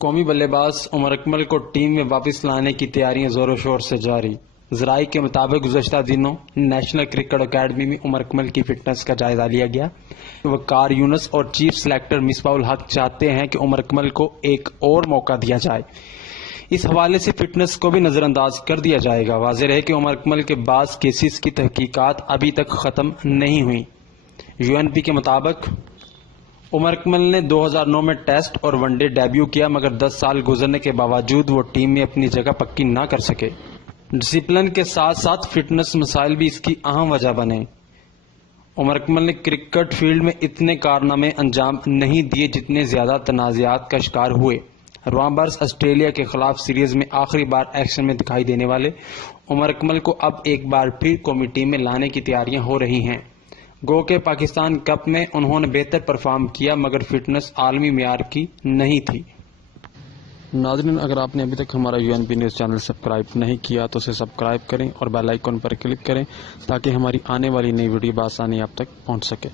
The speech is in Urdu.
قومی بلے باز عمر اکمل کو ٹیم میں واپس لانے کی تیاریاں زور و شور سے جاری۔ ذرائع کے مطابق گزشتہ دنوں نیشنل کرکٹ اکیڈمی میں عمر اکمل کی فٹنس کا جائزہ لیا گیا۔ وقار یونس اور چیف سلیکٹر مصباح الحق چاہتے ہیں کہ عمر اکمل کو ایک اور موقع دیا جائے، اس حوالے سے فٹنس کو بھی نظر انداز کر دیا جائے گا۔ واضح رہے کہ عمر اکمل کے بعض کیسز کی تحقیقات ابھی تک ختم نہیں ہوئی۔ UNP کے مطابق عمر اکمل نے 2009 میں ٹیسٹ اور ون ڈے ڈیبیو کیا، مگر 10 سال گزرنے کے باوجود وہ ٹیم میں اپنی جگہ پکی نہ کر سکے۔ ڈسپلن کے ساتھ ساتھ فٹنس مسائل بھی اس کی اہم وجہ بنے۔ عمر اکمل نے کرکٹ فیلڈ میں اتنے کارنامے انجام نہیں دیے جتنے زیادہ تنازعات کا شکار ہوئے۔ رواں برس آسٹریلیا کے خلاف سیریز میں آخری بار ایکشن میں دکھائی دینے والے عمر اکمل کو اب ایک بار پھر قومی ٹیم میں لانے کی تیاریاں ہو رہی ہیں۔ گو کہ پاکستان کپ میں انہوں نے بہتر پرفارم کیا، مگر فٹنس عالمی معیار کی نہیں تھی۔ ناظرین، اگر آپ نے ابھی تک ہمارا UNP نیوز چینل سبسکرائب نہیں کیا تو اسے سبسکرائب کریں اور بیل آئیکن پر کلک کریں تاکہ ہماری آنے والی نئی ویڈیو بآسانی آپ تک پہنچ سکے۔